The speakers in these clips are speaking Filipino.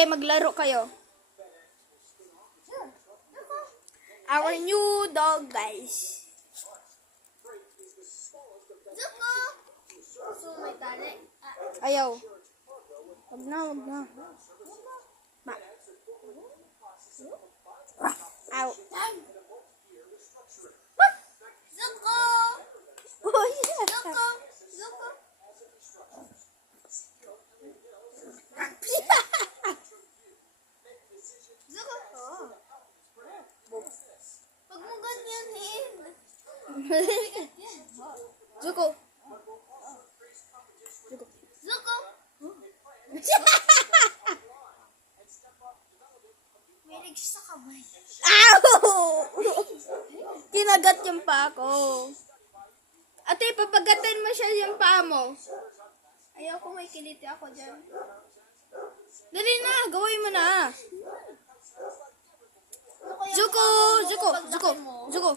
Te, maglaro kayo. Our new dog, guys. Zuko! So, may tali. Ayaw. Wag na, wag na. Ma. Ow. Zuko! Oh, yeah. Zuko! Zuko! Zuko! Pag mo ganyanin. Zuko. Zuko! May legs sa kamay. Ow! Kinagat yung paa ko. Ate, papagatan mo siya yung paa mo. Ayoko, may kiliti ako dyan. Dali na, gawin mo na. Ano Zuko! Zuko! Zuko! Zuko!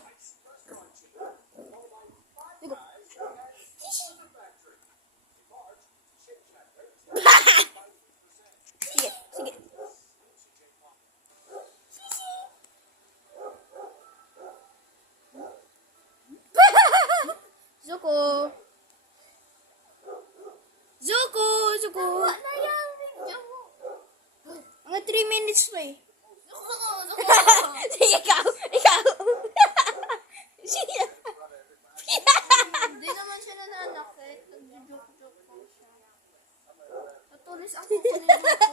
Zuko! Sige, sige. Zuko! Zuko! Zuko! Ano yan? Video mo. Mga 3 minutes pa eh. Zuko! Zuko! Sige, ikaw! Ikaw! Sige. Hindi naman siya nananakit. Nag-joke-joke po siya. Natulis ako ko ni Zuko.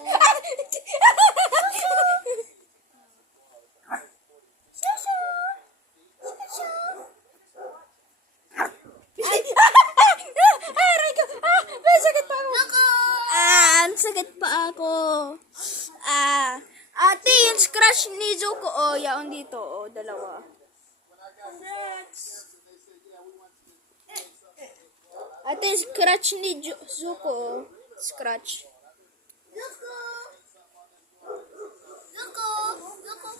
Aray ko! May sakit pa ako! Zuko! Ang sakit pa ako. Ate, yung scratch ni Zuko. Oh, yaon dito. Oh, dalawa. Congrats! Ate, scratch ni Zuko. Oh. Scratch. Zuko! Zuko! Zuko!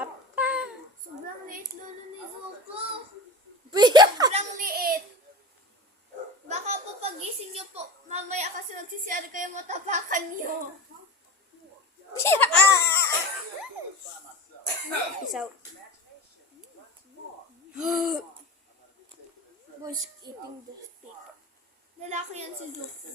Apa? Sobrang liit lolo ni Zuko. Pia! Sobrang liit. Baka po pagising niyo po, mamaya kasi nagsisiyari kayo matapakan niyo. Peace out. Who's eating the steak? Lalaki yan si Zuko.